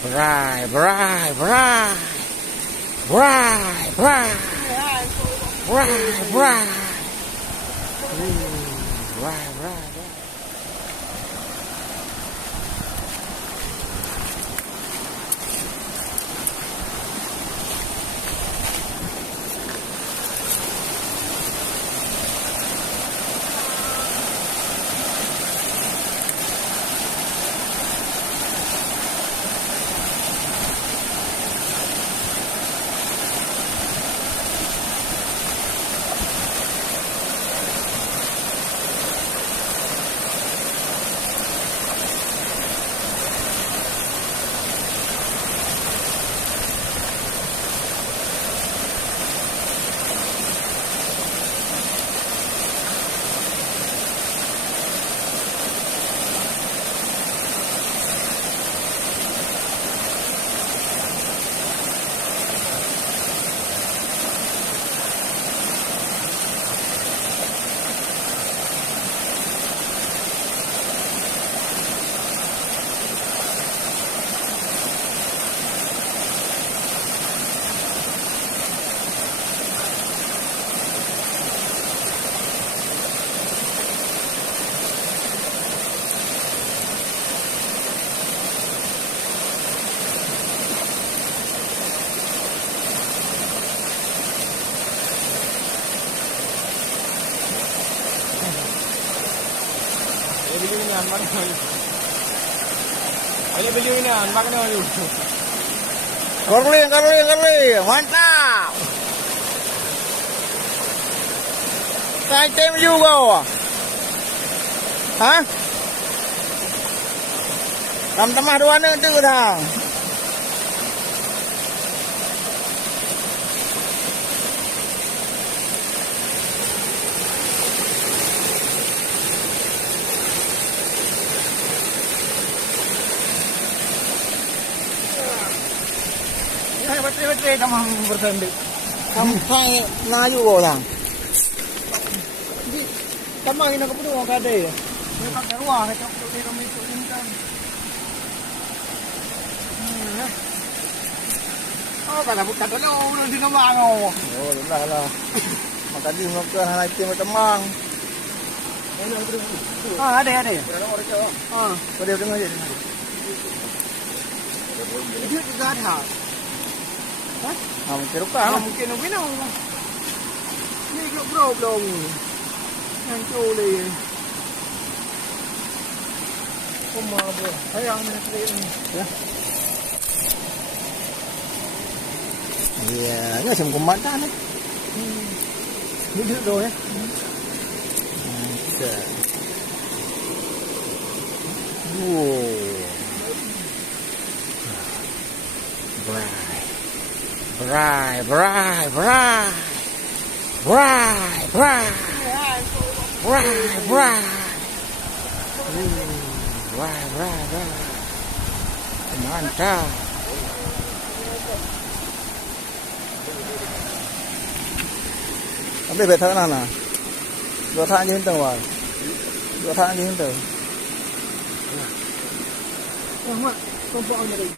Brai, brai, brai. Brai, brai. Brai, brai. Brai, brai. Beli ni makan dulu. Ayo beli ni makan dulu. Karli, mantap. Item juga. Hah? Tamah dua ni tu dah. Betul tamam bertanding. Sampai Melayu kau lah. Jadi tamam ini aku perlu orang ada ya. Dia kat luar cakap dia kami ikut ni kan. Oh kata bukan dulu di nama kau. Oh, dah lah. Makan di makan hal item temang. Ada. Kau dia dengar je. Dia juga ada. Mungkin rukah. Mungkin ni ke problem ni. Hancur dia. Kuma apa? Sayang ni ni. Ya. Ya, ni macam kumatan ni. Ni duduk tu ya. Brai, brai, brai. Brai, brai. Brai, brai. Brai, brai, brai. Mantap. Ambil betul mana? Dua thang je hentak wal. Dua thang je hentak. Mak, kau buat apa ni?